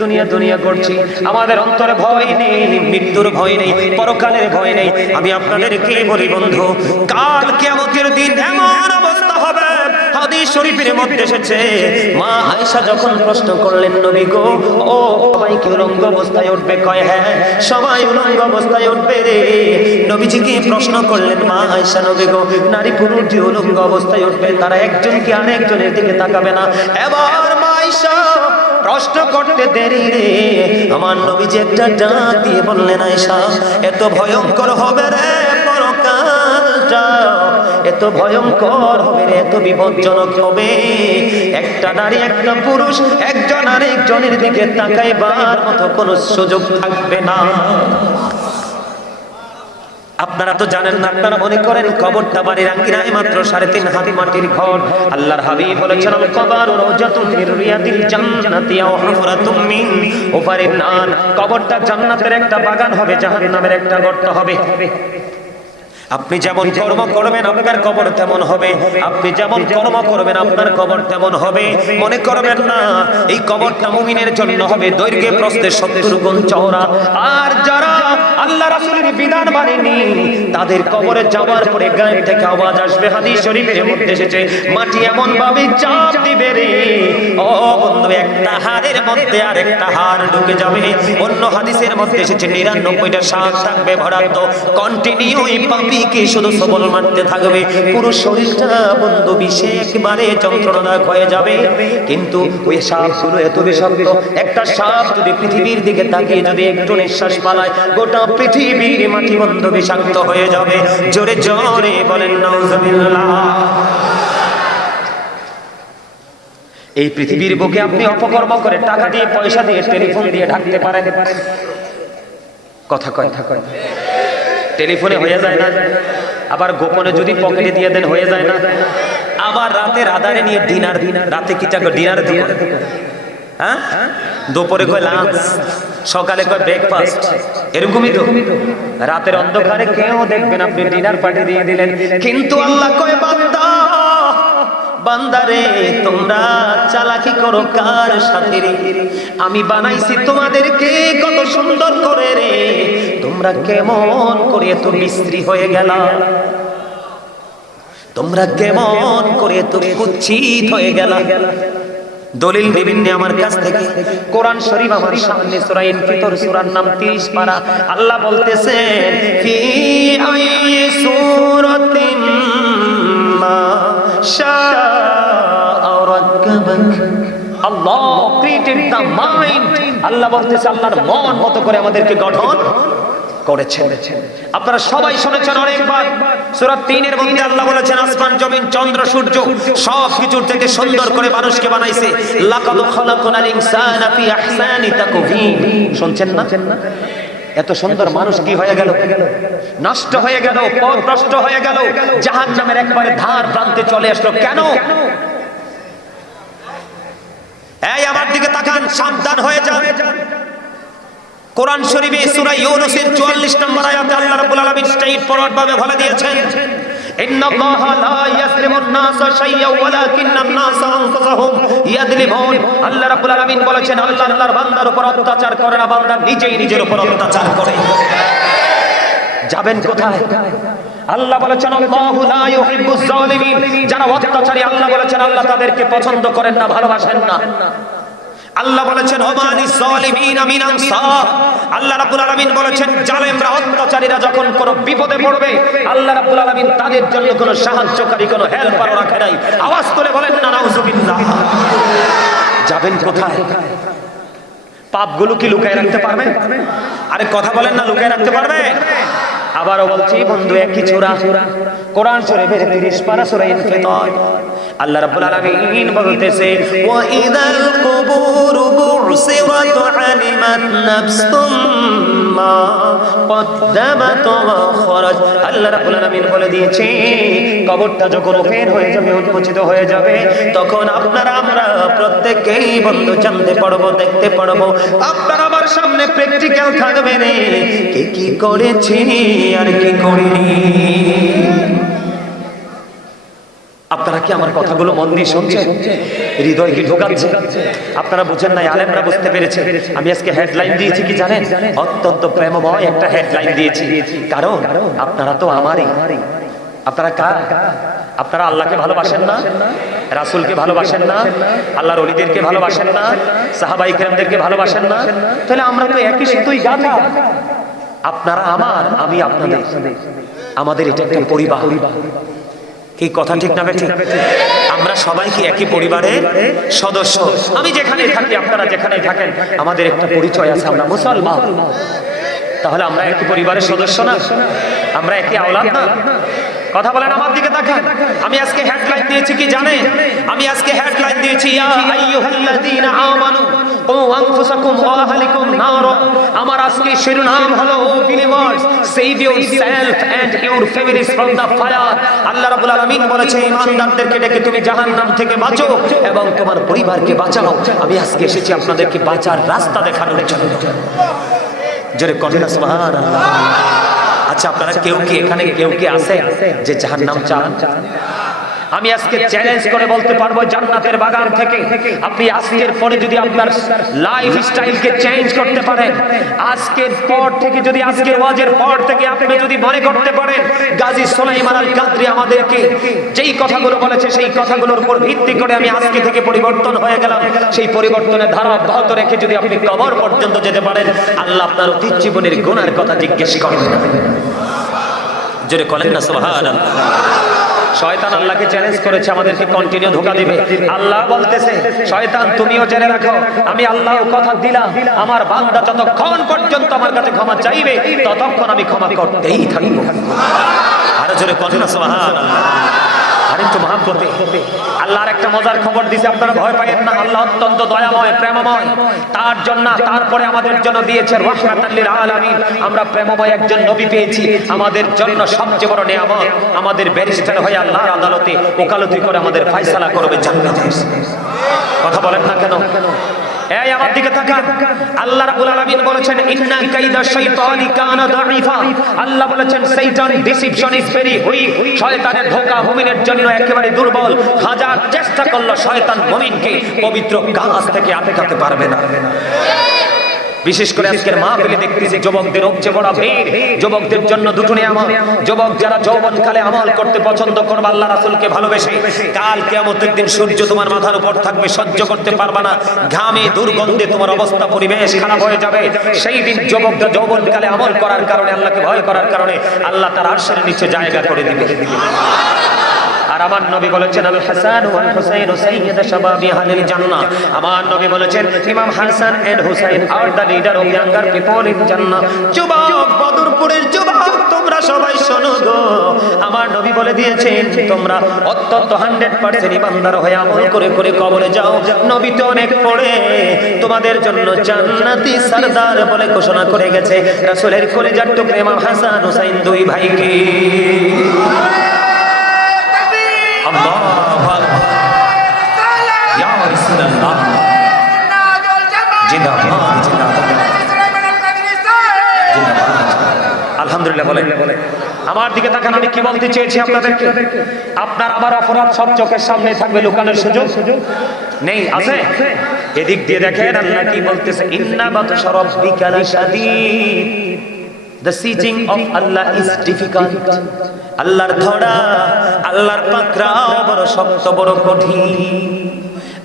দুনিয়া দুনিয়া করছি, আমাদের অন্তরে ভয় নেই, মৃত্যুর ভয় নেই, পরকালের ভয় নেই। আমি আপনাদেরকে বলি বন্ধু, কাল কিয়ামতের দিন এমন অবস্থা হবে, হাদিস শরীফের মধ্যে এসেছে, মা আয়েশা যখন প্রশ্ন করলেন, নবী গো, ও সবাই কি উলঙ্গ অবস্থায় উঠবে? কয় হ্যাঁ, সবাই উলঙ্গ অবস্থায় উঠবে রে। নবীজিকে প্রশ্ন করলেন, মা আয়েশা, নবী গো, নারী পুরুষ যে উলঙ্গ অবস্থায় উঠবে, তারা একজন কি আরেকজনের দিকে তাকাবে না? এবার মা আয়েশা প্রশ্ন করতে দেরি রে, আমার নবীজি একটা ডাক দিয়ে বললেন, আয়েশা, এত ভয়ঙ্কর হবে রে পরকালটা, এত ভয়ঙ্কর হবে রে, এত বিপজ্জনক হবে, একটা নারী একটা পুরুষ একজন আরেকজনের দিকে তাকাইবার মতো কোনো সুযোগ থাকবে না। আপনারা তো জানেন না, আপনারা মনে করেন কবরটা বাড়ির আঙ্গিনায় মাত্র 3.5 হাত মাটির ঘর। আল্লাহর হাবিব বলেছেন, আল কবর রাওজাতুন মির রিয়াদিল জান্নাতি আও হুফরাতুম মিন হুফারিন নার। কবরটা জান্নাতের একটা বাগান হবে, জাহান্নামের একটা গর্ত হবে। আপনি যেমন কর্ম করবেন আপনার কবর তেমন হবে, আপনি যেমন কর্ম করবেন আপনার কবর তেমন হবে। মনে করবেন না এই কবরটা মুমিনের জন্য হবে দৈর্ঘ্যে প্রস্থে 70 গুণ চওড়া, আর যারা আল্লাহ রাসূলের বিধান মানেনি তাদের কবরে যাওয়ার পরে গায়ে থেকে আওয়াজ আসবে, হাদিস শরীফের মধ্যে এসেছে, মাটি এমন ভাবে চাপ দিবে রে, ও বন্ধু, একটা হাড়ের মধ্যে আরেকটা হাড় ঢুকে যাবে। অন্য হাদিসের মধ্যে এসেছে 99টা শ্বাস থাকবে বরাদ্দ, কন্টিনিউ এই পাপীকে শুধু সবল মারতে থাকবে, পুরো শরীরটা বন্ধু বিষে একেবারে যন্ত্রণাদায়ক হয়ে যাবে। কিন্তু ওই সাপগুলো এত বিষাক্ত, একটা সাপ যদি পৃথিবীর দিকে তাকিয়ে যদি একটু নিঃশ্বাস পালায়, গোটা পৃথিবীর মাটি বন্ধ বিষাক্ত হয়ে যাবে। জোরে জোরে বলেন নাউজুবিল্লাহ। এই পৃথিবীর বুকে আপনি অপকর্ম করে টাকা দিয়ে, পয়সা দিয়ে, টেলিফোন দিয়ে ঢাকতে পারেন, কথা কয়, টেলিফোনে হয়ে যায় না? আবার গোপনে যদি পকেটে দিয়ে দেন হয়ে যায় না? আবার রাতের আধারে নিয়ে ডিনার, রাতে কি টাকা ডিনার দিয়ে, হ্যাঁ, দুপুরে কয় লাঞ্চ, সকালে কয় ব্রেকফাস্ট, এরকমই তো। রাতের অন্ধকারে কেউ দেখবেন আপনি ডিনার পার্টি দিয়ে দিলেন, কিন্তু আল্লাহ কয়, বান্দা, বান্দারে, তোমরা চালাকি করো কার সাথে রে? আমি বানাইছি তোমাদেরকে কত সুন্দর করে রে, তোমরা কেমন করে এত মিস্ত্রি হয়ে গেলা, তোমরা কেমন করে এত কুচ্ছিত হয়ে গেলা। দলিল বিভিন্ন আমার কাছ থেকে, কোরআন শরীফ আমার সামনে, সূরা ইনফিতর সূরার নাম 30 পারা। আল্লাহ বলতেছেন, ফি আইয়ি সূরাতিন মা শাআ রাক্কাবাক। আল্লাহ ক্রিয়েটেড দ্য মাইন্ড। আল্লাহ বলতেছে আল্লাহর মন মতো করে আমাদেরকে গঠন করেছেন। আপনারা সবাই শুনেছেন অনেকবার, সূরা 3 এর মধ্যে আল্লাহ বলেছেন, আসমান জমিন চন্দ্র সূর্য সব কিছুর থেকে সুন্দর করে মানুষকে বানাইছে। লাকাদ খালাকনাল ইনসানা ফি আহসানি তাকওয়িম। শুনছেন না? এত সুন্দর মানুষ কি হয়ে গেল? নষ্ট হয়ে গেল, পথভ্রষ্ট হয়ে গেল, জাহান্নামের একবারে ধার প্রান্তে চলে আসলো। কেন? এই আমার দিকে তাকান, সাবধান হয়ে যান। কোরআন শরীফে সূরা ইউনূসের 44 নম্বর আয়াতে আল্লাহ রাব্বুল আলামিন স্ট্রেইট ফরওয়ার্ড ভাবে বলে দিয়েছেন, ইন্নাল্লাহা লা ইয়াজলিমুন নাসা শাইয়্যান ওয়ালাকিন্নান নাসা আনফুসাহুম ইয়াজলিমুন। আল্লাহ রাব্বুল আলামিন বলেছেন, আল্লাহ আল্লাহর বান্দার উপর অত্যাচার করে না, বান্দা নিজেই নিজের উপর অত্যাচার করে। যাবেন কোথায়? আল্লাহ বলেছেন, আল্লাহু লা ইউহিব্বুজ জালিমিন। যারা অত্যাচারী, আল্লাহ বলেছেন আল্লাহ তাদেরকে পছন্দ করেন না, ভালোবাসেন না। আল্লাহ বলেছেন, ওমানিস জালিমিনা মিন আনসার। আল্লাহ রাব্বুল আলামিন বলেছেন, জালেমরা, অত্যাচারীরা যখন কোনো বিপদে পড়বে, আল্লাহ রাব্বুল আলামিন তাদের জন্য কোনো সাহায্যকারী, কোনো হেল্পার রাখে নাই। আওয়াজ করে বলেন না নাউজুবিল্লাহ। যাবেন কোথায়? পাপগুলো কি লুকায় রাখতে পারবে? আরে কথা বলেন না, লুকায় রাখতে পারবে? আবারও বলছি বন্ধু, একই সূরা, কোরআন শরীফের 30 পারা সূরা ইনফিতার। আল্লাহ রাব্বুল আলামিন বলতেছে, ওয়া ইদাল কুবুরু বুসিরাত আলিমাত নাফসুম মা কদ্দামাত ওয়া খরাজ। আল্লাহ রাব্বুল আলামিন বলে দিয়েছে, কবরটা যখন ওপেন হয়ে যাবে, উন্মোচিত হয়ে যাবে, তখন আপনারা আমরা প্রত্যেককেই বন্ধু জানতে পারবো, দেখতে পারবো। আপনার আমার সামনে প্র্যাকটিক্যাল থাকবে রে, কে কি করেছি আর কি করিনি। আপনারা কি আমার কথাগুলো মন দিয়ে শুনছেন? হৃদয় কি ঢোকাচ্ছে? আপনারা বুঝেন না, আলেমরা বুঝতে পেরেছে। আমি আজকে হেডলাইন দিয়েছি কি জানেন? অত্যন্ত প্রেমময় একটা হেডলাইন দিয়েছি, কারণ আপনারা তো আমারই। আপনারা কার? আপনারা আল্লাহকে ভালোবাসেন না, রাসূলকে ভালোবাসেন না, আল্লাহর ওলিদেরকে ভালোবাসেন না, সাহাবায়ে কেরামদেরকে ভালোবাসেন না, তাহলে আমরা তো একই সুতোয় গাঁথা। আপনারা আমার, আমি আপনাদের, আমাদের এটা একটা পরিবার। কি কথা ঠিক না ঠিক? আমরা সবাই কি একই পরিবারের সদস্য? আমি যেখানে থাকি, আপনারা যেখানে থাকেন, আমাদের একটা পরিচয় আছে, আমরা মুসলমান। তাহলে আমরা একই পরিবারের সদস্য না? আমরা একই আওলাদ না? কথা বলেন, আমার দিকে তাকান। আমি আজকে হেডলাইন দিয়েছি কি জানেন? আমি আজকে হেডলাইন দিয়েছি ইয়া আইয়ুহাল্লাযীনা আমানু কু আনফুসাকুম ওয়া আহলিকুম নার। আমার আজকে শিরোনাম হলো O believers, save yourself and your families from the fire. আল্লাহ রাব্বুল আলামিন বলেছে, ঈমানদারদেরকে ডেকে তুমি জাহান্নাম থেকে বাঁচো এবং তোমার পরিবারকে বাঁচাও। আমি আজকে এসেছি আপনাদেরকে বাঁচার রাস্তা দেখানোর জন্য। জোরে করেন না সুবহানাল্লাহ। আচ্ছা, আপনারা কেউ কি এখানে কেউ কি আছে যে জাহান্নাম চান? আমি আজকে চ্যালেঞ্জ করে বলতে পারবো, জান্নাতের বাগান থেকে আপনি আজকের পরে যদি আপনার লাইফ স্টাইলকে চেঞ্জ করতে পারেন, আজকের পর থেকে যদি, আজকের ওয়াজের পর থেকে আপনি যদি মনে করতে পারেন গাজী সুলাইমান আল কাদরি আমাদেরকে যেই কথাগুলো বলেছে, সেই কথাগুলোর উপর ভিত্তি করে আমি আজকে থেকে পরিবর্তন হয়ে গেলাম, সেই পরিবর্তনের ধারা অব্যাহত রেখে যদি আপনি কবর পর্যন্ত যেতে পারেন, আল্লাহ আপনার অতীত জীবনের গুনার কথা জিজ্ঞেস করবেন। জোরে বলেন না সুবহানাল্লাহ। শয়তান আল্লাহকে চ্যালেঞ্জ করেছে আমাদেরকে কন্টিনিউ ধোঁকা দিবে। আল্লাহ বলতেছে, শয়তান তুমিও জেনে রাখো, আমি আল্লাহ কথা দিলাম, আমার বান্দা যতক্ষণ পর্যন্ত আমার কাছে ক্ষমা চাইবে ততক্ষণ আমি ক্ষমা করতেই থাকবো। আরো জোরে বলেন না সুবহানাল্লাহ। আরেকটু মহাব্বতে আল্লাহর একটা মজার খবর দিয়েছে, আপনারা ভয় পাবেন না। আল্লাহ অত্যন্ত দয়াময়, প্রেমময়। তার জন্য তারপরে আমাদের জন্য দিয়েছে রাহমাতাল লিল আলামিন। আমরা প্রেমময় একজন নবী পেয়েছি। আমাদের জন্য সবচেয়ে বড় নিয়ামত, আমাদের ব্যারিস্টার হয়ে আল্লাহর আদালতে ওকালতি করে আমাদের ফয়সালা করবে জান্নাতে। কথা বলেন না কেন? এই আমার দিকে তাকান। আল্লাহ রাব্বুল আলামিন বলেছেন, ইন্না কাইদা শাইতানি কানা দাঈফা। আল্লাহ বলেছেন, শয়তান ডিসিপশন ইজ ভেরি উইক। শয়তানের ধোঁকা মুমিনের জন্য একেবারে দুর্বল। হাজার চেষ্টা করলো শয়তান মুমিনকে পবিত্র কাজ থেকে আটকাতে পারবে না। বিশেষ করে আজকের মাহফিলে দেখতেছি যুবকদের উপচে পড়া ভিড়। যুবকদের জন্য দুটো নিয়ামত। যুবক যারা যৌবনকালে আমল করতে পছন্দ করবে আল্লাহ রাসূলকে ভালোবেসে, কাল কিয়ামতের দিন সূর্য তোমার মাথার উপর থাকবে, সহ্য করতে পারবে না, ঘামে দুর্গন্ধে তোমার অবস্থা পরিবেশ খারাপ হয়ে যাবে। সেই দিন যুবকরা যৌবনকালে আমল করার কারণে, আল্লাহকে ভয় করার কারণে আল্লাহ তার আরশের নিচে জায়গা করে দিবে। আর আমার নবী বলেছেন, আল হাসান ওয়াল হুসাইন সাইয়্যিদু শাবাবি আহলিল জান্নাহ। আমার নবী বলেছেন, ইমাম হাসান এন্ড হুসাইন আর the leader of younger people in জান্নাহ। যুবক, বদরপুরের যুবক, তোমরা সবাই শোনো গো। আমার নবী বলে দিয়েছেন, তোমরা অত্যন্ত 100% ইমানদার হয়ে আমল করে করে কবরে যাও। নবী তো অনেক পড়ে তোমাদের জন্য জান্নাতি সরদার বলে ঘোষণা করে গেছে। রাসূলের কলিজার টুকরা ইমাম হাসান হুসাইন দুই ভাইকে আলহামদুলিল্লাহ বলেন। আমার দিকে তাকান, আমি কি বলতে চেয়েছি আপনাদেরকে? আপনার আমার অপরাধ সব চোখের সামনে থাকবে, লুকানোর সুযোগ নেই। আছে? এদিক দিয়ে দেখেন আল্লাহ কি বলতেছে, ইন্না বাতশা রাব্বিকা লাশাদীদ। The sieging of Allah is difficult. আল্লাহর ধরা, আল্লাহর পাকড়াও বড় শক্ত, বড় কঠিন।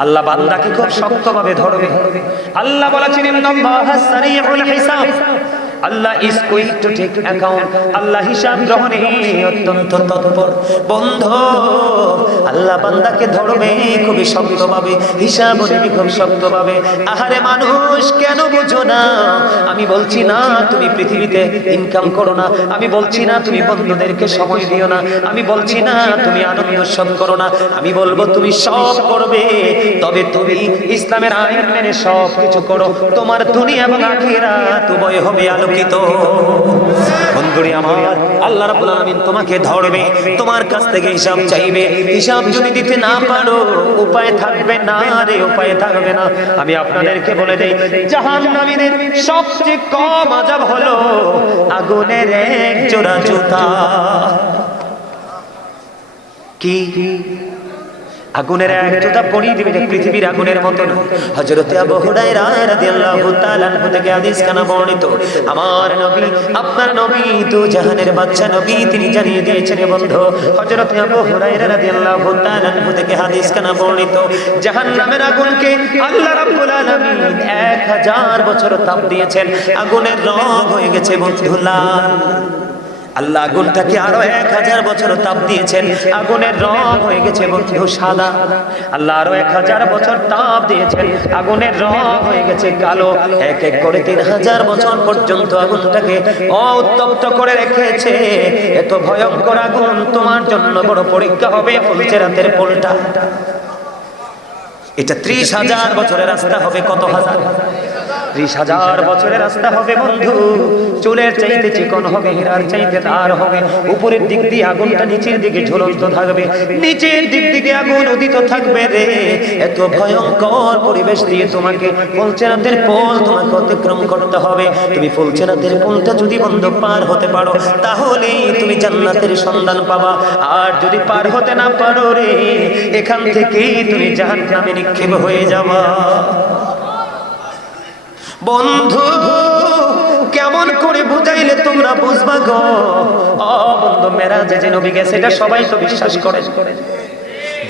আল্লাহ বান্দাকে খুব শক্তভাবে ধরবে। আল্লাহ বলেছেন, ইন্নাল্লাহা সারিউল হিসাব। আল্লাহ is quick to take account. আল্লাহ হিসাব গ্রহণে অত্যন্ত তৎপর। বন্ধু, আল্লাহ বান্দাকে ধরবে খুবই শক্তভাবে, হিসাব নিবে খুব শক্তভাবে। আহারে মানুষ, কেন বুঝো না? আমি বলছি না তুমি পৃথিবীতে ইনকাম করো না, আমি বলছি না তুমি বন্ধুদেরকে সময় দিও না, আমি বলছি না তুমি আনন্দ উৎসব করো না, আমি বলবো তুমি সব করবে, তবে তুমি ইসলামের আইন মেনে সব কিছু করো। তোমার দুনিয়া এবং আখিরাত উভয় হবে আলোকিত। বন্ধুরে আমার, আল্লাহ রাব্বুল আলামিন তোমাকে ধরবে, তোমার কাছ থেকে হিসাব চাইবে। হিসাব যদি দিতে না পারো, উপায় থাকবে না রে, উপায় থাকবে না। আমি আপনাদেরকে বলে দেই, জাহান্নামীদের সবচেয়ে কম আযাব হলো আগুনের এক জোড়া জুতা। কি আগুনের এক জোতা পরিয়ে দিবে, পৃথিবীর আগুনের মতো না। হযরত আবু হুরায়রা রাদিয়াল্লাহু তাআলা আনহু থেকে হাদিস কানা বর্ণিত, আমার নবী, আপনার নবী তো জাহানের বাদশা নবী, তিনি জানিয়ে দিয়েছেন বন্ধু। হযরত আবু হুরায়রা রাদিয়াল্লাহু তাআলা আনহু থেকে হাদিস কানা বর্ণিত, জাহান্নামের আগুনকে আল্লাহ রাব্বুল আলামিন 1000 বছর তাপ দিয়েছেন, আগুনের রং হয়ে গেছে বন্ধু লাল। আল্লাহ আগুনটাকে আরো 1000 বছর তাপ দিয়েছেন, আগুনের রং হয়ে গেছে বন্ধু সাদা। আল্লাহ আরো 1000 বছর তাপ দিয়েছেন, আগুনের রং হয়ে গেছে কালো। এক এক করে 3000 বছর পর্যন্ত আগুনটাকে উত্তপ্ত করে রেখেছে। এত ভয়ঙ্কর আগুন, তোমার জন্য বড় পরীক্ষা হবে ফুলচেরাতের পোলটা। এটা 30,000 বছরের রাস্তা হবে। কত হাজার? 30,000 বছরের রাস্তা হবে বন্ধু। চুলের চাইতে চিকন হবে, হীরার চাইতে তার হবে। উপরের দিক দিয়ে আগুনটা নিচের দিকে ঝুলন্ত থাকবে, নিচের দিক থেকে আগুন উদিত থাকবে রে। এত ভয়ঙ্কর পরিবেশ দিয়ে তোমাকে ফুলচেরাতের পোল তোমাকে অতিক্রম করতে হবে। তুমি ফুলচেরাতের পোলটা যদি বন্ধ পার হতে পারো, তাহলে তুমি জান্নাতের সন্ধান পাবা। আর যদি পার হতে না পারো রে, এখান থেকেই তুমি জাহান্নামে নিক্ষেপ হয়ে যাবা। বন্ধু কেমন করে বুঝাইলে তোমরা বুঝবা গো? বন্ধু, মেরাজে যে নবী গেছে এটা সবাই তো বিশ্বাস করে।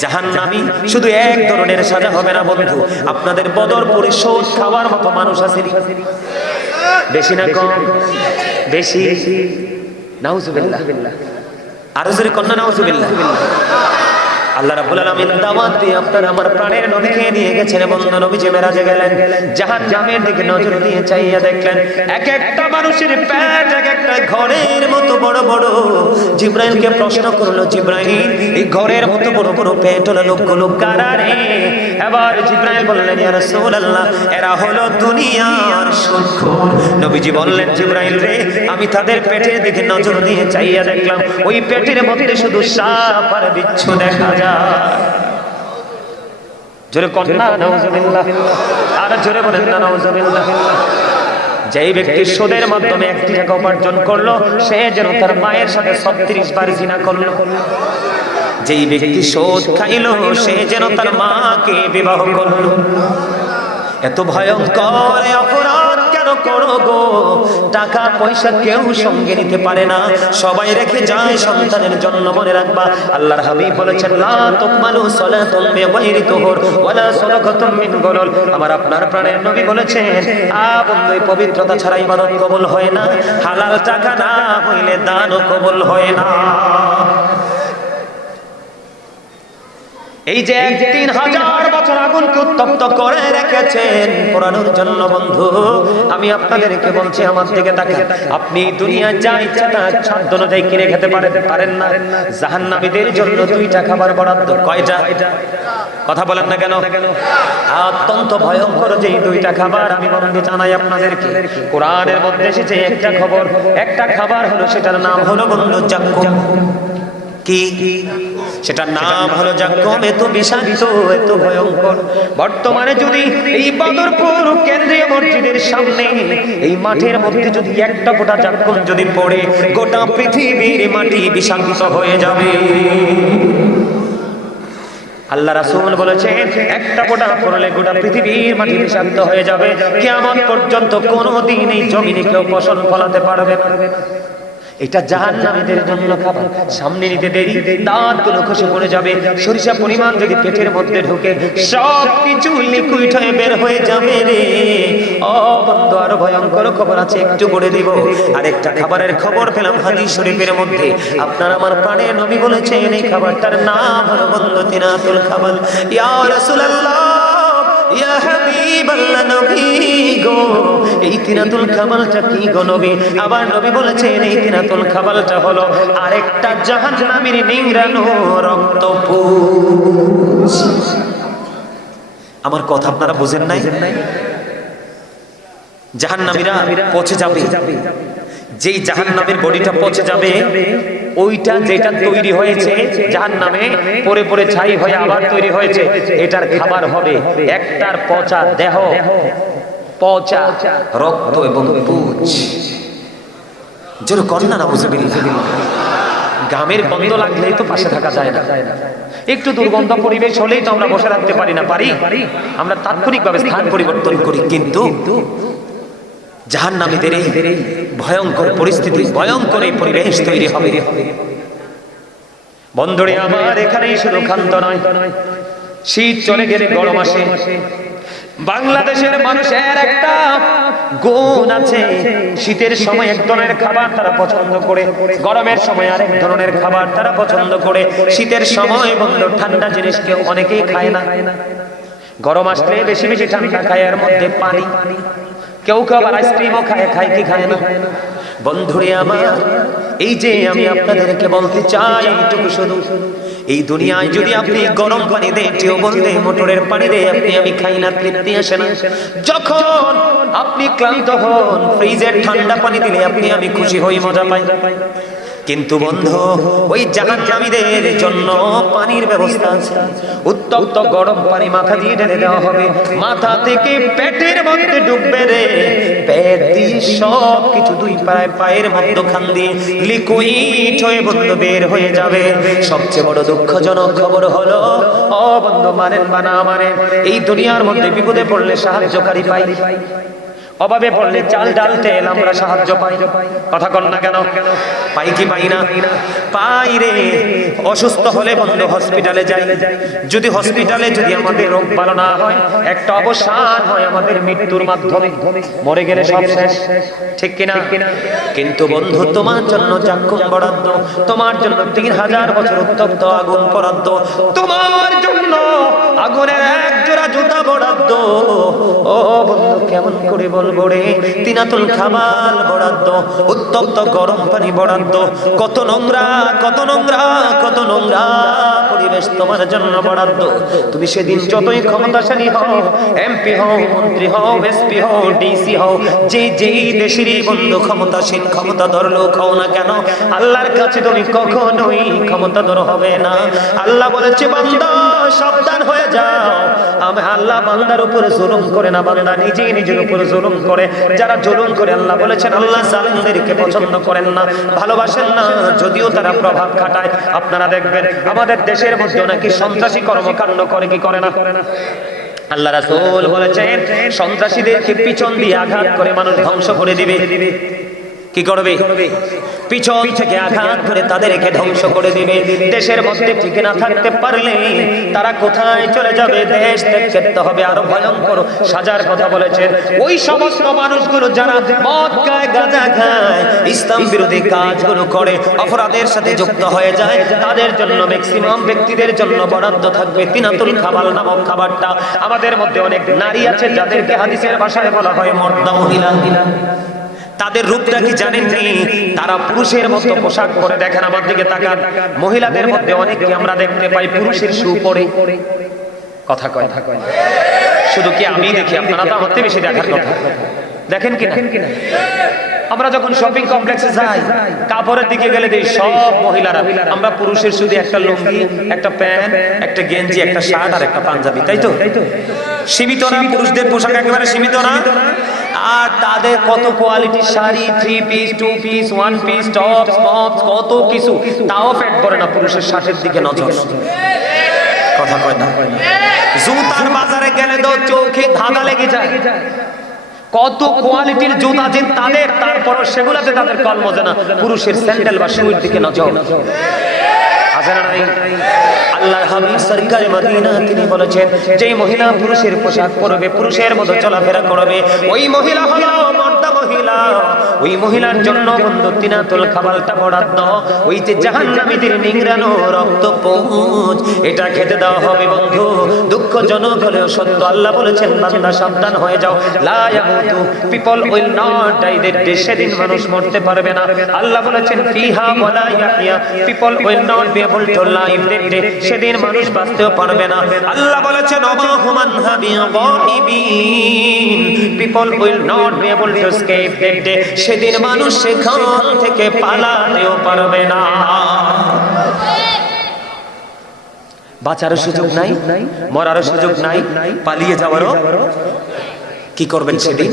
জাহান্নামী শুধু এক ধরনের সাজা হবে না বন্ধু, আপনাদের বদর পরিশোধ খাওয়ার মতো মানুষ আছে। বেশি না কম? বেশি। নাউজুবিল্লাহ। আরো জোরে কন্যা নাউজুবিল্লাহ। আল্লাহ রাব্বুল আলামিন দাওয়াত দিয়ে আপনার আমার প্রাণের নবীকে নিয়ে গেছেন বন্ধু। নবীজি মেরাজে গেলেন, জাহান্নামের দিকে নজর দিয়ে চাইয়া দেখলেন এক একটা মানুষের পেট এক একটা ঘরের মতো বড় বড়। জিবরাইলকে প্রশ্ন করলো, জিবরাইল এই ঘরের মতো বড় বড় পেট হলো লোকগুলো কারা রে? এবার জিবরাইল বললেন, ইয়া রাসূলুল্লাহ, এরা হলো দুনিয়ার সুদখোর। নবীজি বললেন, জিবরাইল রে, আমি তাদের পেটের দিকে নজর দিয়ে চাইয়া দেখলাম ওই পেটের মধ্যে শুধু সাপ আর বিচ্ছু দেখা যায়। জোরে কন্যা নাউজুবিল্লাহ। আর জোরে বলেন না নাউজুবিল্লাহ। যেই ব্যক্তি সুদের মাধ্যমে 1 টাকা উপার্জন করলো, সে যেন তার মায়ের সাথে 36 বার জিনা করলো। যেই ব্যক্তি সুদ খাইলো, সে যেন তার মাকে বিবাহ করলো। এত ভয়ঙ্কর অপরাধ কেন করো গো? টাকা পয়সা কেউ সঙ্গে নিতে পারে না, সবাই রেখে যায় সন্তানের জন্য। মনে রাখবা, আল্লাহর হাবিব বলেছেন, লা তুকমালু সালাতুম বিগাইরি তুহুর ওয়ালা সাদাকাতুম মিন গুলুল। আমার আপনার প্রাণের নবী বলেছেন, বন্ধু, পবিত্রতা ছাড়া ইবাদত কবুল হয় না, হালাল টাকা না হইলে দানও কবুল হয় না। এই যে 3000 বছর আগুনকে উত্তপ্ত করে রেখেছেন পোড়ানোর জন্য বন্ধু, আমি আপনাদেরকে বলছি, আমার দিকে তাকান। আপনি দুনিয়া যা ইচ্ছা তা সাধ্য অনুযায়ী কিনে খেতে পারেন না। জাহান্নামীদের জন্য 2টা খাবার বরাদ্দ। কয়টা? কথা বলেন না কেন? অত্যন্ত ভয়ঙ্কর যে 2টা খাবার আমি বন্ধু জানাই আপনাদেরকে। কোরআনের মধ্যে এসেছে একটা খবর, একটা খাবার হলো, সেটার নাম হলো বন্ধু জাক্কুম। কি? সেটার নাম হলো জাক্কুম। এত বিষাক্ত, এত ভয়ঙ্কর। বর্তমানে যদি এই বদরপুর কেন্দ্রীয় মসজিদের সামনে এই মাঠের মধ্যে যদি একটা ফোঁটা জাক্কুম যদি পড়ে, গোটা পৃথিবীর মাটি বিষাক্ত হয়ে যাবে। আল্লাহ রাসূল বলেছেন, একটা ফোঁটা পড়লে গোটা পৃথিবীর মাটি বিষাক্ত হয়ে যাবে। কিয়ামত পর্যন্ত কোনোদিন এই জমিনে কেউ ফসল ফলাতে পারবে না। এটা জাহান্নামীদের জন্য খাবার। সামনে নিতে দেরি, দাঁতগুলো খসে পড়ে যাবে। সরিষা পরিমাণ যদি পেটের মধ্যে ঢুকে, সব কিছু লিকুইড হয়ে বের হয়ে যাবে রে। বন্ধু, আরো ভয়ঙ্কর খবর আছে, একটু বলে দিব। আরেকটা খাবারের খবর পেলাম হাদিস শরীফের মধ্যে। আপনার আমার প্রাণের নবী বলেছেন, এই খাবারটার নাম হলো বন্ধু তিনাতুল খাবাল। ইয়া রাসূলুল্লাহ, ইয়া হাবিবাল্লাহ, নবী গো, এই তিনাতুল খাবালটা কি গো নবী? আবার নবী বলেছেন, এই তিনাতুল খাবালটা হলো আরেকটা জাহান্নামীর নিংড়ানো রক্তপুঞ্জ। আমার কথা আপনারা বুঝেন নাই? জাহান্নামীরা পচে যাবে, যেই জাহান্নামের বডিটা পচে যাবে, ওইটা যেটা তৈরি হয়েছে জাহান্নামে পরে পরে ছাই হয়ে আবার তৈরি হয়েছে, এটার খাবার হবে একটার পচা দেহ, পচা রক্ত এবং পুঁজ। জোরে কন্যা নাউজুবিল্লাহ। গামের গন্ধ লাগলেই তো পাশে থাকা যায় না, একটু দুর্গন্ধ পরিবেশ হলেই তো আমরা বসে থাকতে পারি না, পারি? আমরা তাৎক্ষণিকভাবে স্থান পরিবর্তন করি। কিন্তু জাহান্নামীদের এই ভয়ঙ্কর পরিস্থিতি, ভয়ঙ্কর এই পরিবেশ তৈরি হবে। বন্ধুরে আমার, এখানেই শুধু ক্ষান্ত নয়, শীত চলে গেলে গরম আসে। বাংলাদেশের মানুষের একটা গুণ আছে, শীতের সময় এক ধরনের খাবার তারা পছন্দ করে, গরমের সময় আরেক ধরনের খাবার তারা পছন্দ করে। শীতের সময় বন্ধু ঠান্ডা জিনিস কেউ অনেকেই খায় না, গরম আসলে বেশি বেশি ঠান্ডা খায়, এর মধ্যে পানি। কেউ কেউ আবার আইসক্রিমও খায়, খায় কি খায় না? বন্ধুরে আমার, এই যে আমি আপনাদেরকে বলতে চাই এইটুকু শুধু, এই দুনিয়ায় যদি আপনি গরম পানি দেন, টিউবওয়েল দেন, মোটরের পানি দেন, আপনি আমি খাই না, তৃপ্তি আসে না। যখন আপনি ক্লান্ত হন, ফ্রিজের ঠান্ডা পানি দিলে আপনি আমি খুশি হই, মজা পাই। কিন্তু বন্ধু, ওই জাহান্নামীদের জন্য পানির ব্যবস্থা আছে। উত্তপ্ত গরম পানি মাথা দিয়ে ঢেলে দেওয়া হবে, মাথা থেকে পেটের মধ্যে ডুববে রে, পেট দিয়ে সব কিছু দুই পায়ের মধ্যখান দিয়ে লিকুইড হয়ে বন্ধু বের হয়ে যাবে। সবচেয়ে বড় দুঃখজনক খবর হলো, ও বন্ধু মানেন বা না মানেন, এই দুনিয়ার মধ্যে বিপদে পড়লে সাহায্যকারী পাই, অভাবে পড়লে চাল ডাল তেল আমরা সাহায্য পাই। কথা কন না কেন? পাই কি পাই না? পাই রে। অসুস্থ হলে বন্ধু হসপিটালে যাই, যদি হসপিটালে যদি আমাদের রোগ ভালো না হয়, একটা অবসান হয় আমাদের মৃত্যুর মাধ্যমে, মরে গেলে সব শেষ, ঠিক কিনা? কিন্তু বন্ধু, তোমার জন্য জাক্কুম বরাদ্দ, তোমার জন্য 3000 বছর উত্তপ্ত আগুন বরাদ্দ, তোমার জন্য আগুনের এক জোড়া জুতা বরাদ্দ। ও বন্ধু, কেমন করে বলবো রে? তিনাতুল খাবার বরাদ্দ, উত্তপ্ত গরম পানি বরাদ্দ। কত নোংরা, কত নোংরা, কত নোংরা পরিবেশ তোমার জন্য বরাদ্দ। তুমি সেদিন যতই ক্ষমতাশালী হও, এমপি হও, মন্ত্রী হও, এসপি হও, ডিসি হও, যেই দেশেরই বন্ধু ক্ষমতাসীন ক্ষমতাধর লোক হও না কেন, আল্লাহর কাছে তুমি কখনোই ক্ষমতাধর হবে না। আল্লাহ বলেছে, বান্দা সাবধান হয়ে যাও, আমি আল্লাহ বান্দার উপরে জুলুম করে না, বান্দা নিজেই নিজের উপরে জুলুম করে। যারা জুলুম করে, আল্লাহ বলেছেন আল্লাহ জালিমদেরকে পছন্দ করেন না, ভালোবাসেন না, যদিও তারা প্রভাব খাটায়। আপনারা দেখবেন আমাদের দেশের মধ্যে নাকি সন্ত্রাসী কর্মকাণ্ড করে, কি করে না? আল্লাহ রাসূল বলেছেন, সন্ত্রাসীদেরকে পিছন দিয়ে আঘাত করে মানুষ ধ্বংস করে দিবে। কি করবে? পিছন থেকে আঘাত করে তাদেরকে ধ্বংস করে দিবে। দেশের মধ্যে টিকে না থাকতে পারলে তারা কোথায় চলে যাবে? দেশ ত্যাগ করতে হবে। আরো ভয়ঙ্কর সাজার কথা বলেছেন, ওই সমস্ত মানুষগুলো যারা মদ খায়, গাঁজা খায়, ইসলাম বিরোধী কাজগুলো করে, অপরাধের সাথে যুক্ত হয়ে যায়, তাদের জন্য ম্যাক্সিমাম ব্যক্তিদের জন্য বরাদ্দ থাকবে তিনাতুল খাবার নামক খাবারটা। আমাদের মধ্যে অনেক নারী আছে যাদেরকে হাদিসের ভাষায় বলা হয় মর্দা মহিলা। তাদের রূপটা কি জানেননি? তারা পুরুষের মতো পোশাক পরে, দেখেন আমার দিকে তাকান, মহিলাদের মধ্যে অনেককে আমরা দেখতে পাই পুরুষের শু পরে। কথা কয়, শুধু কি আমি দেখি? আপনারা তো আমার থেকে বেশি দেখার কথা, দেখেন কিনা? আমরা যখন শপিং কমপ্লেক্সে যাই, কাপড়ের দিকে গেলে দেখি সব মহিলারা, আমরা পুরুষের শুধু একটা লুঙ্গি, একটা প্যান্ট, একটা গেঞ্জি, একটা শার্ট আর একটা পাঞ্জাবি, তাই তো? সীমিত না? পুরুষদের পোশাক একেবারে সীমিত না? আর তাদের কত কোয়ালিটির sari, 3 piece, 2 piece, 1 piece, tops, মপস, কত কিছু, তাও পেট ভরে না। পুরুষের শার্টের দিকে নজর। কথা কয় না? জুতার বাজারে গেলে তো চোখে ধাঁধা লেগে যায়, কত কোয়ালিটির জুতা যে তাদের, তারপরও সেগুলাতে তাদের কলমজে না। পুরুষের স্যান্ডেল বা শুয়ের দিকে নজর আছে না নাই? আল্লাহর হাবিব সরকার মদিনা তিনি বলেছেন, যে মহিলা পুরুষের পোশাক পরবে, পুরুষের মতো চলাফেরা করবে, ওই মহিলা হলো মর্দা মহিলা। ওই মহিলার জন্য বন্ধু তিনাতুল খাবারটা বরাদ্দ। ওই যে জাহান্নামীদের নিংড়ানো রক্তপুঞ্জ, এটা খেতে দেওয়া হবে বন্ধু। দুঃখজনক হলেও সত্য, আল্লাহ বলেছেন বান্দা সাবধান হয়ে যাও। লা ইয়ামুতু, people will not die that day, সেদিন মানুষ মরতে পারবে না। আল্লাহ বলেছেন ফিহা ওয়ালা ইয়াহইয়া, people will not be able to live that day, সেদিন মানুষ বাঁচতেও পারবে না। আল্লাহ বলেছেন ওমা হুমান হাবি গায়িবিন, people will not be able to escape that day, সেদিন মানুষ সেখান থেকে পালাতেও পারবে না। বাঁচারও সুযোগ নাই, মরারও সুযোগ নাই, পালিয়ে যাওয়ারও। কি করবেন সেদিন?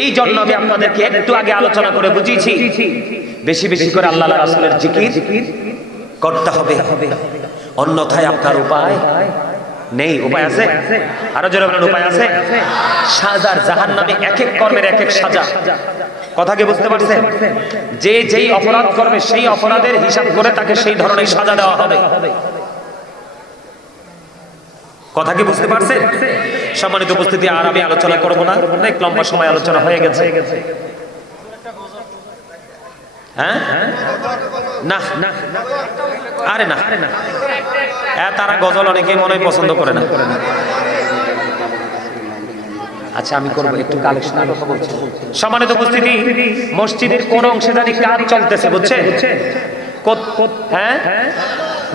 এই জন্য আমি আপনাদেরকে একটু আগে আলোচনা করে বুঝিয়েছি, বেশি বেশি করে আল্লাহ রাসূলের জিকির করতে হবে, অন্যথায় আপনার উপায় নেই। উপায় আছে? আরো জোরে বলেন, উপায় আছে? সাজার জাহান্নামে এক এক কর্মের এক এক সাজা। কথা কি বুঝতে পারছেন? যে যেই অপরাধ করবে সেই অপরাধের হিসাব করে তাকে সেই ধরনের সাজা দেওয়া হবে। কথা কি বুঝতে পারছেন? সম্মানিত উপস্থিতি, আর আমি আলোচনা করব না, অনেক লম্বা সময় আলোচনা হয়ে গেছে। হ্যাঁ না না, আরে না, তারা গজল অনেকেই মনে হয় পছন্দ করে না। আচ্ছা আমি করবো একটু কালেকশনের কথা বলছি। সম্মানিত উপস্থিতি, মসজিদের কোন অংশে জানি কাজ চলতেছে, বুঝছেন? হ্যাঁ,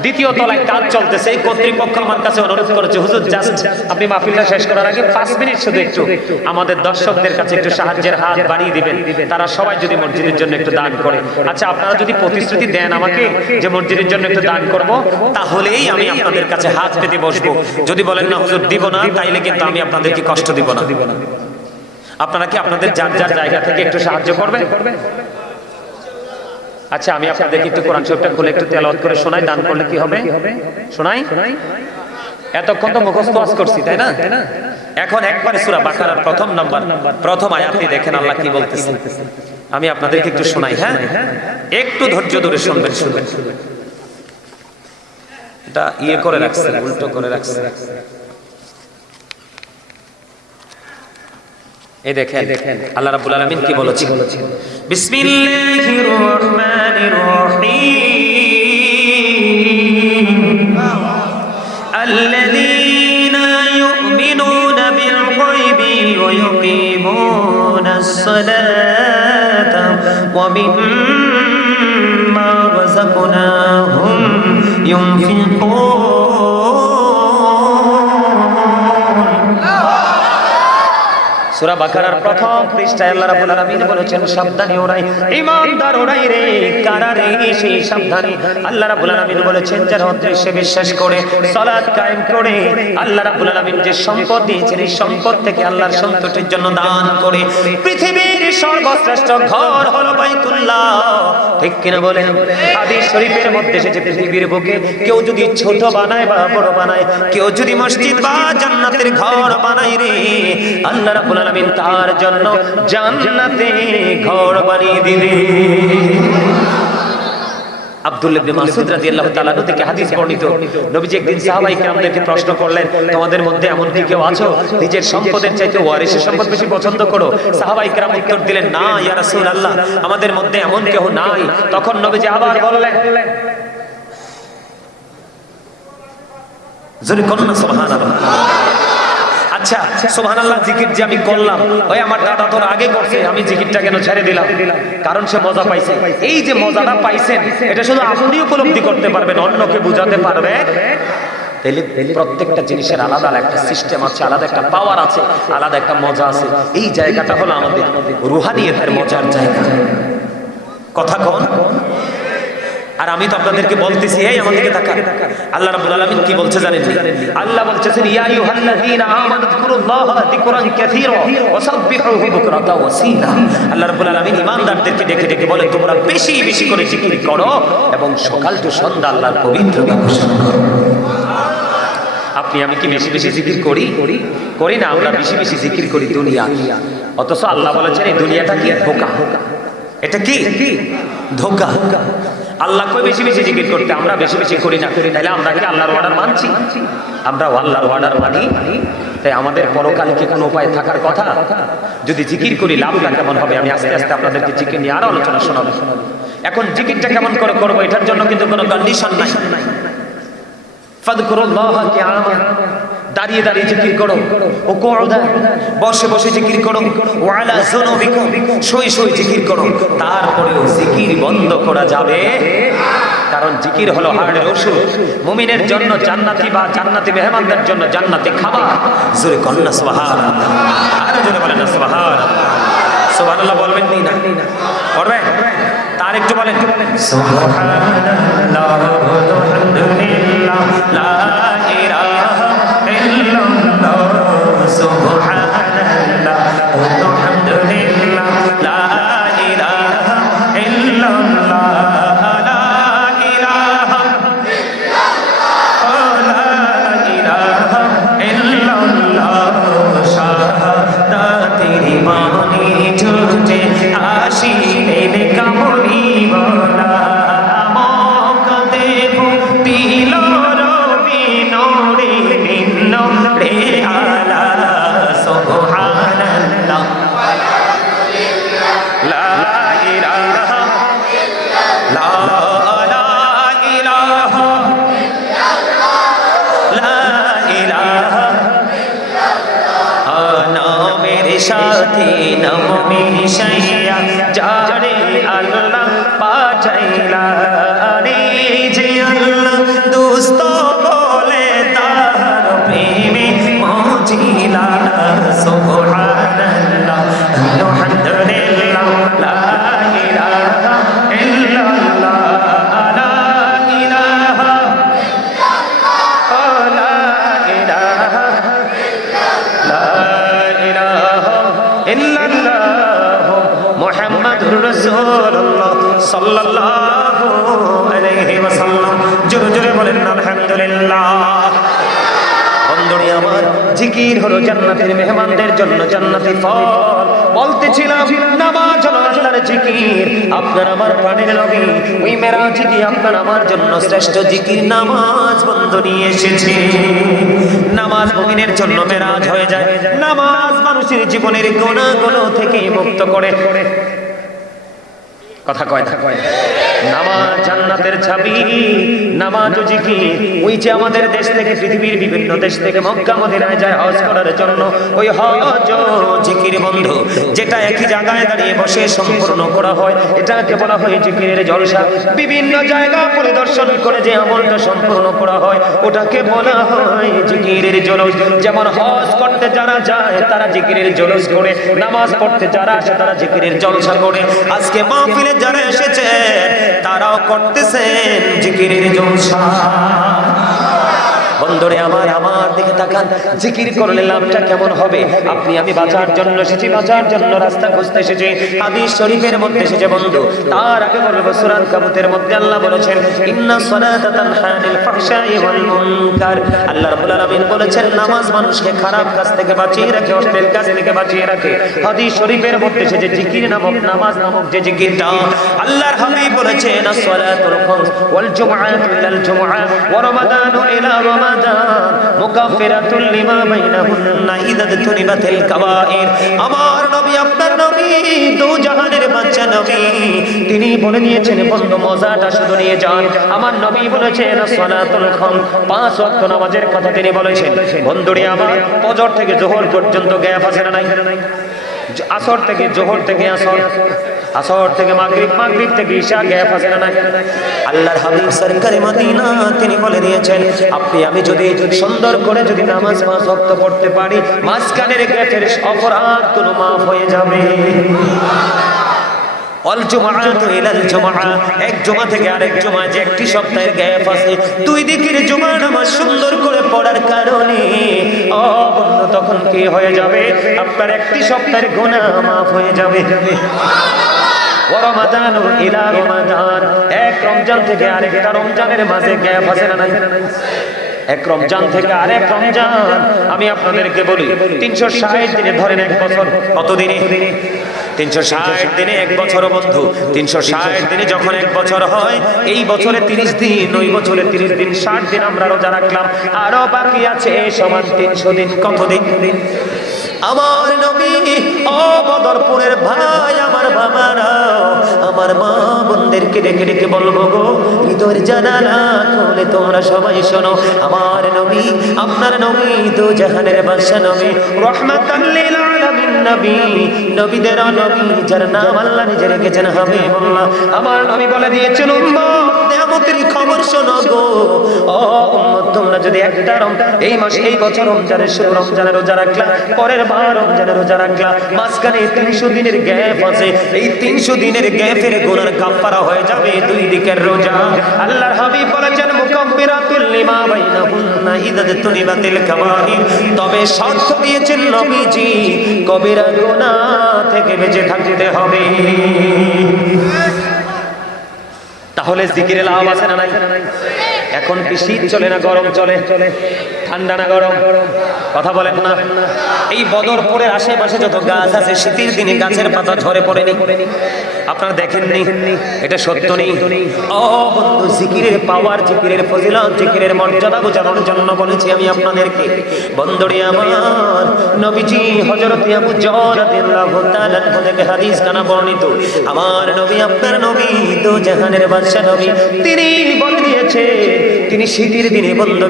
দ্বিতীয় তলায় কাজ চলতেছে। এই কর্তৃপক্ষ আমার কাছে অনুরোধ করেছে, হুজুর জাস্ট আপনি মাহফিলটা শেষ করার আগে 5 মিনিট শুধু একটু আমাদের দর্শকদের কাছে একটু সাহায্যের হাত বাড়িয়ে দিবেন, তারা সবাই যদি মসজিদের জন্য একটু দান করে। আচ্ছা আপনারা যদি প্রতিশ্রুতি দেন আমাকে যে মসজিদের জন্য একটু দান করব, তাহলেই আমি আপনাদের কাছে হাত পেতে বসবো। যদি বলেন না হুজুর দিব না, তাইলে কিন্তু আমি আপনাদেরকে কষ্ট দিব না। আপনারা কি আপনাদের যার যার জায়গা থেকে একটু সাহায্য করবেন? আচ্ছা আমি আপনাদেরকে একটু কোরআন শরীফটা খুলে একটু তেলাওয়াত করে শোনাই, দান করলে কি হবে শোনাই। এতক্ষণ তো মুখস্থ ওয়াজ করছি, তাই না? এখন একবারে সূরা বাকারার প্রথম আয়াতে দেখেন আল্লাহ কি বলতেছেন। আমি আপনাদেরকে একটু শোনাই। হ্যাঁ, একটু ধৈর্য ধরে শুনবেন। এটা করে রাখছে, উল্টো করে রাখছে। এই দেখেন আল্লাহ রাব্বুল আলামিন কি বলেছেন। বিসমিল্লাহির রহমানির রহিম। আল্লাযীনা ইউমিনুনা বিল গায়বি ওয়া ইউকিমুনাস সালাতা ওয়া মিম্মা রাযাকনাহুম ইউনফিকুন। সূরা বাকারার প্রথম পৃষ্ঠায় আল্লাহ রাব্বুল আলামিন বলেছেন, সাবধানী ওরাই, ঈমানদার ওরাই রে, কারা রে সেই সাবধানী। আল্লাহ রাব্বুল আলামিন বলেছেন যারা অদৃশ্যে বিশ্বাস করে, সালাত কায়েম করে, আল্লাহ রাব্বুল আলামিন যে সম্পদ দিয়েছেন এই সম্পদ থেকে আল্লাহর সন্তুষ্টির জন্য দান করে। পৃথিবীর সর্বশ্রেষ্ঠ ঘর হলো বাইতুল্লাহ, ঠিক কিনা বলেন? হাদিস শরীফের মধ্যে এসেছে পৃথিবীর বুকে কেউ যদি ছোট বানায় বা বড় বানায়, কেউ যদি মসজিদ বা জান্নাতের ঘর বানায় রে, আল্লাহ রাব্বুল আলামিন তার জন্য জান্নাতে ঘর বানিয়ে দিবে। আব্দুল্লাহ ইবনে মাসউদ রাদিয়াল্লাহু তাআলা থেকে হাদিস বর্ণিত, নবীজি একদিন সাহাবায়ে কেরামদেরকে প্রশ্ন করলেন, তোমাদের মধ্যে এমন কি কেউ আছো নিজের সম্পদের চাইতে ওয়ারিসের সম্পদ বেশি পছন্দ করো? সাহাবায়ে কেরাম উত্তর দিলেন, না ইয়া রাসূলুল্লাহ, আমাদের মধ্যে এমন কেউ নাই। তখন নবীজি আবার বললেন, জোরে করুন না সুবহানাল্লাহ। আচ্ছা সুবহানাল্লাহ জিকির যে আমি করলাম, ওই আমার দাদা তোর আগে করছে, আমি জিকিরটা কেন ছেড়ে দিলাম? কারণ সে মজা পাইছে। এই যে মজাটা পাইছেন এটা শুধু আপনি উপলব্ধি করতে পারবেন, অন্যকে বোঝাতে পারবে। তাহলে প্রত্যেকটা জিনিসের আলাদা একটা সিস্টেম আছে, আলাদা একটা পাওয়ার আছে, আলাদা একটা মজা আছে। এই জায়গাটা হলো আমাদের রুহানিয়তের মজার জায়গা। কথা কোন? আর আমি তো আপনাদেরকে বলতেছি, এই আমার দিকে তাকান, আল্লাহ রাব্বুল আলামিন কি বলছে জানেন? আল্লাহ বলতেছেন, ইয়া আইয়ুহাল্লাযীনা আমানু যিকুরুল্লাহা যিকরান কাসীরা ওয়া সাব্বিহুহু বুকরাতা ওয়া আসীলা। আল্লাহ রাব্বুল আলামিন ঈমানদারদেরকে ডেকে ডেকে বলে, তোমরা বেশি বেশি করে জিকির করো এবং সকাল টু সন্ধ্যা আল্লাহর পবিত্র নাম ঘোষণা করো। আপনি আমি কি বেশি বেশি জিকির করি না? আমরা বেশি বেশি জিকির করি দুনিয়া, অথচ আল্লাহ বলেছেন এই দুনিয়াটা কি ধোঁকা। এটা কি ধোঁকা। আল্লাহ কই বেশি বেশি জিকির করতে, আমরা বেশি বেশি করি না। তাহলে আমরা কি আল্লাহর অর্ডার মানছি? আমরা আল্লাহর অর্ডার মানি, তাই আমাদের পরকালে কি কোনো উপায় থাকার কথা? যদি জিকির করি লাভটা কেমন হবে? আমি আস্তে আস্তে আপনাদেরকে জিকির নিয়ে আরো আলোচনা শোনাবো। এখন জিকিরটা কেমন করে করবো এটার জন্য কিন্তু কোনো কন্ডিশন নাই। ফাযকুরুল্লাহা কিয়ামান, দাঁড়িয়ে দাঁড়িয়ে জিকির করো, ও কুউদা, বসে বসে জিকির করো, ওয়া আলা যুনুবিকুম, শুয়ে শুয়ে জিকির করো। তারপরেও জিকির বন্ধ করা যাবে, কারণ জিকির হলো হার্টের ওষুধ। মুমিনের জন্য জান্নাতি বা জান্নাতি মেহমানদের জন্য জান্নাতি খাবার। জোরে কর না সুবহানাল্লাহ, আরো জোরে বলেন না সুবহানাল্লাহ। সুবহানাল্লাহ বলবেন না? পড়বেন? তার একটু বলেন সুবহানাল্লাহ আলহামদুলিল্লাহ লা ইলাহা ইল্লাল্লাহ সুবহানাল্লাহ আলহামদুলিল্লাহ নাম মিশাইয়া যারে আল্লাহ পাঠাইলা রে যে আল্লাহ দোস্ত বলে তার প্রেমে মজিলা সুবহানাল্লাহ আলহামদুলিল্লাহ লা ইলাহা ইল্লাল্লাহ লা ইলাহা লা ইলাহা লা ইলাহা ইল্লাল্লাহ মুহাম্মাদুর রাসূলুল্লাহ সাল্লাল্লাহু আলাইহি ওয়াসাল্লাম। জোরে জোরে বলেন আলহামদুলিল্লাহ। বন্ধুরে আমার, জিকির হলো জান্নাতের মেহমানদের জন্য জান্নাতি ফল। বলতেছিলাম নামাজ হলো আল্লাহর জিকির। আপনার আমার প্রাণের নবী ওই মেরাজে গিয়ে আপনার আমার জন্য শ্রেষ্ঠ জিকির নামাজ বন্ধু নিয়ে এসেছে। নামাজ মুমিনের জন্য মেরাজ হয়ে যায়। নামাজ মানুষের জীবনের গুনাহগুলো থেকে মুক্ত করে। কথা কয় না? নামাজ জান্নাতের চাবি। নামাজ ও জিকির। ওই যে আমাদের দেশ থেকে পৃথিবীর বিভিন্ন দেশ থেকে মক্কা মদিনায় যায় হজ করার জন্য, ওই হজ ও জিকির বন্ধু যেটা একই জায়গায় দাঁড়িয়ে বসে সম্পূর্ণ করা হয়, এটাকে বলা হয় জিকিরের জলসা। বিভিন্ন জায়গা পরিদর্শন করে যে আমলটা সম্পূর্ণ করা হয় ওটাকে বলা হয় জিকিরের জলস। যেমন হজ করতে যারা যায় তারা জিকিরের জলস করে, নামাজ পড়তে যারা আসে তারা জিকিরের জলসা করে। আজকে মাহফিলে যারা এসেছে তারাও করতেছেন জিকিরের জলসা। বন্ধুরে আমার, আমার দিকে তাকান। জিকির করলে লাভটা কেমন হবে? আপনি আমি বাঁচার জন্য এসেছি, বাঁচার জন্য রাস্তা খুঁজতে এসেছি। হাদিস শরীফের মধ্যে এসেছে বন্ধু। তার আগে বলবো সূরা আনকাবুতের মধ্যে আল্লাহ বলেছেন ইন্নাস সালাতা তানহা আনিল ফাহশাই ওয়াল মুনকার। আল্লাহ রাব্বুল আলামিন বলেছেন নামাজ মানুষকে খারাপ কাজ থেকে বাঁচিয়ে রাখে, অশ্লীল কাজ থেকে বাঁচিয়ে রাখে। হাদিস শরীফের মধ্যে এসেছে জিকির নামক, নামাজ নামক যে জিকিরটা, আল্লাহর হাবিব বলেছেন আসসালাতুল খামস ওয়াল জুমআতু ইলাল জুমআ ওয়া রমাদানু ইলা রমাদান মুকাফিরাতুল লিমা বাইনাহুন্না ইযা তুনিবাতিল কাবাইর। আমার নবী, আপনার নবী, দু জাহানের বাদশা নবী, তিনি বলে দিয়েছেন বন্ধু মজাটা শুধু নিয়ে যান। আমার নবী বলেছেন সালাতুল খামস, 5 ওয়াক্ত নামাজের কথা তিনি বলেছেন। বন্ধুরে আমার, ফজর থেকে যোহর পর্যন্ত গ্যাপ আছে না নাই? আসর থেকে যোহর থেকে আসর, আসর থেকে মাগরিব, মাগরিব থেকে ঈশা, গ্যাপ আছে না নাই? আল্লাহর হাবিব সরকারে মদিনা তিনি বলে দিয়েছেন আপনি আমি যদি সুন্দর করে যদি নামাজ 5 ওয়াক্ত পড়তে পারি, মাঝখানের গ্যাপের অপরাধ কোনো মাফ হয়ে যাবে। অল জুমআতু ইলাল জুমআ, এক জুমা থেকে আরেক জুমা যে একটি সপ্তাহের গ্যাপ আছে, দুই দিকের জুমা নামাজ সুন্দর করে পড়ার কারণে ও বন্ধু তখন কি হয়ে যাবে? আপনার একটি সপ্তাহের গুনাহ মাফ হয়ে যাবে। ওয়া রমাদানু ইলা রমাদান, এক রমজান থেকে আরেকটা রমজানের মাঝে গ্যাপ আছে না নাই? এক রমজান থেকে আরেক রমজান। আমি আপনাদেরকে বলি 360 দিনে ধরেন এক বছর। কত দিনে? 360 দিনে এক বছর বন্ধু। 360 দিনে যখন এক বছর হয়, এই বছরে 30 দিন, ওই বছরে 30 দিন, 60 দিন আমরা রোজা রাখলাম, আরো বাকি আছে সমান 300 দিন। কত দিন? আমার নবী ও বদরপুরের ভাই, আমার বাবারা, আমার মা বোনদেরকে ডেকে ডেকে বলবো গো, হৃদয়ের জানালা খুলে তোমরা সবাই শোনো। আমার নবী, আপনার নবী, দু জাহানের বাদশা নবী, রহমাতাল লিল আলামিন নবী, নবীদের নবী, যার নাম আল্লাহ নিজে রেখেছেন হাবিবুল্লাহ। আমার নবী বলে দিয়েছেন উম্মত নিয়ামতের খবর শোনো গো। ও উম্মত, তোমরা যদি একটা এই মাস, এই বছর রমজানের শুরু রমজানের রোজা রাখলা, পরের বার রমজানের রোজা রাখলা, মাঝখানে 300 দিনের গ্যাপ আছে, এই 300 দিনের গ্যাপের গুনার কাফারা হয়ে যাবে দুই দিকের রোজা। আল্লাহর হাবিব বলেছেন মুকাফিরাতুল লিমা বাইনাহুন্না ইযা তুনিবাতিল কাবাইর। তবে শর্ত দিয়েছেন নবীজি, কবিরা গুনাহ থেকে বেঁচে থাকতে হবে। তাহলে জিকিরে লাভ আছে না নাই? এখন কি শীত চলে না গরম চলে? ঠান্ডা না গরম? কথা বলেন না। এই বদরপুরের আশেপাশে যত গাছ আছে, শীতের দিনে গাছের পাতা ঝরে পড়েনি? আপনারা দেখেননি? এটা সত্য নেই? ও বন্ধু, জিকিরের পাওয়ার, জিকিরের ফজিলত, জিকিরের মর্যাদা বোঝানোর জন্য বলেছি আমি আপনাদেরকে। বন্ধুরে আমার, নবীজি হযরত আবু যর রাদিয়াল্লাহু তাআলা থেকে হাদিস কানা বর্ণিত। আমার নবী, আপনার নবী, দু জাহানের বাদশা নবী, তিনি বলে দিয়েছে তিনি শীতের দিনে বন্ধু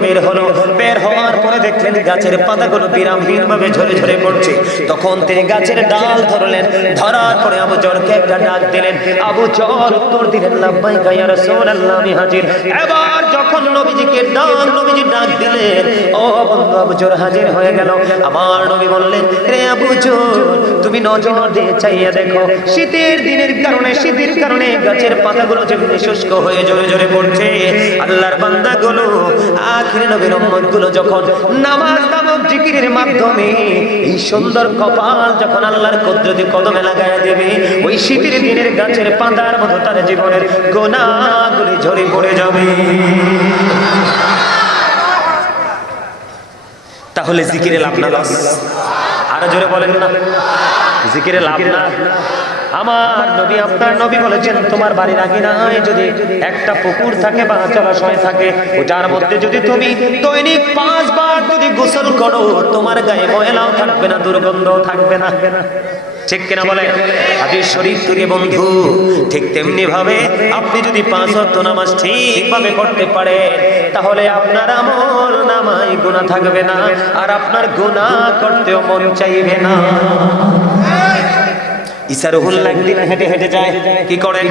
বের হওয়ার পরে দেখলেন গাছের পাতাগুলো বিরামহীন ভাবে ঝরে ঝরে পড়ছে। তখন তিনি গাছের ডাল ধরলেন, ধরার পরে আবু জরকে একটা ডাক দিলেন। আবু জর উত্তর দিলেন, লাব্বাইকা ইয়া রাসূলুল্লাহ, আমি হাজির। এবার যখন নবীজিকে নবীজি ডাক দিলেন, ও বন্ধু আবু জর হাজির হয়ে গেল। আমার নবী বললেন, রে আবু জর, তুমি নজর দিয়ে চাইয়া দেখো, শীতের দিনের কারণে, শীতের কারণে গাছের পাতাগুলো যেমনি শুষ্ক হয়ে ঝরে ঝরে পড়ছে, আল্লাহর বান্দাগুলো, আখির নবীর উম্মতগুলো যখন নামাজ নামক জিকিরের মাধ্যমে এই সুন্দর কপাল যখন আল্লাহর কুদরতি কদমে লাগায় দেবে, ওই শীতের দিনের গাছের পাতার মতো তার জীবনের গুনাহগুলি ঝরে পড়ে যাবে। তাহলে জিকিরে লাভ না লস? আরো জোরে বলেন না, জিকিরে লাভ না? আমার নবী, আপনার নবী বলেছেন, তোমার বাড়ির আঙিনায় যদি একটা পুকুর থাকে বা জলাশয় থাকে, ওটার মধ্যে যদি তুমি দৈনিক 5 বার যদি গোসল করো, তোমার গায়ে ময়লাও থাকবে না, দুর্গন্ধও থাকবে না। ঠিক কিনা বলে? হাদিস শরীফ থেকে বন্ধু, ঠিক তেমনি ভাবে আপনি যদি 5 ওয়াক্ত নামাজ ঠিকভাবে পড়তে পারেন, তাহলে আপনার আমল নামায় গুনাহ থাকবে না, আর আপনার গুনাহ করতেও মন চাইবে না। ঈসা রুহুল্লাহ একদিন হেঁটে হেঁটে যায়, কি করেন?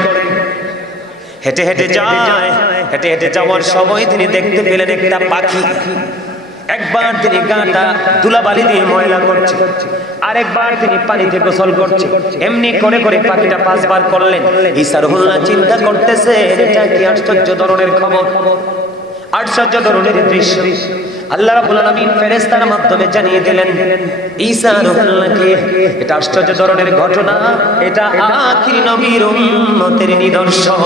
হেঁটে হেঁটে যায়। হেঁটে হেঁটে যাওয়ার সময় তিনি দেখতে পেলেন একটা পাখি। একবার তিনি গাটা ধুলাবালি দিয়ে ময়লা করছে, আরেকবার তিনি পানিতে গোসল করছে। এমনি করে করে পাখিটা 5 বার করলেন। ঈসা রুহুল্লাহ চিন্তা করতেছে, এটা কি আশ্চর্য ধরনের খবর, আশ্চর্য ধরনের দৃশ্য। আল্লাহ রাব্বুল আলামিন ফেরেশতার মাধ্যমে জানিয়ে দিলেন ঈসা রুহুল্লাহকে, এটা আশ্চর্য ধরনের ঘটনা, এটা আখির নবীর উম্মতের নিদর্শন।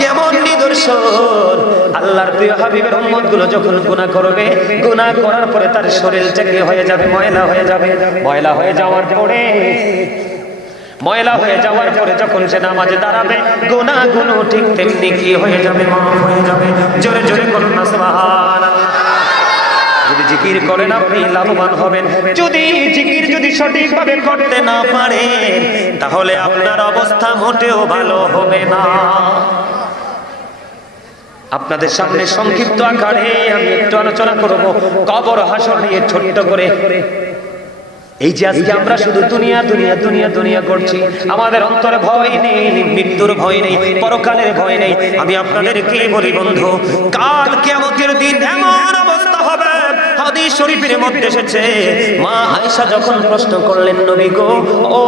কেমন নিদর্শন? আল্লাহর প্রিয় হাবিবের উম্মতগুলো যখন গুনাহ করবে, গুনাহ করার পরে তার শরীরটা কি হয়ে যাবে? ময়লা হয়ে যাবে। ময়লা হয়ে যাওয়ার পরে, ময়লা হয়ে যাওয়ার পরে যখন সে নামাজে দাঁড়াবে, গুনাহগুলো ঠিক তেমনি কি হয়ে যাবে? মাফ হয়ে যাবে। জোরে জোরে বলুন না সুবহানাল্লাহ। যদি জিকির করেন আপনি লাভবান হবেন। যদি জিকির যদি সঠিকভাবে করতে না পারেন, তাহলে আপনার অবস্থা মোটেও ভালো হবে না। আপনাদের সামনে সংক্ষিপ্ত আকারে আমি একটু আলোচনা করব কবর হাসর নিয়ে ছোট্ট করে। এই যে আজকে আমরা শুধু দুনিয়া দুনিয়া দুনিয়া দুনিয়া করছি, আমাদের অন্তরে ভয় নেই, মৃত্যুর ভয় নেই, পরকালের ভয় নেই। আমি আপনাদেরকে বলি বন্ধু, কাল কিয়ামতের দিন এমন অবস্থা হবে, হাদিস শরীফের মধ্যে এসেছে, মা আয়েশা যখন প্রশ্ন করলেন, নবী গো, ও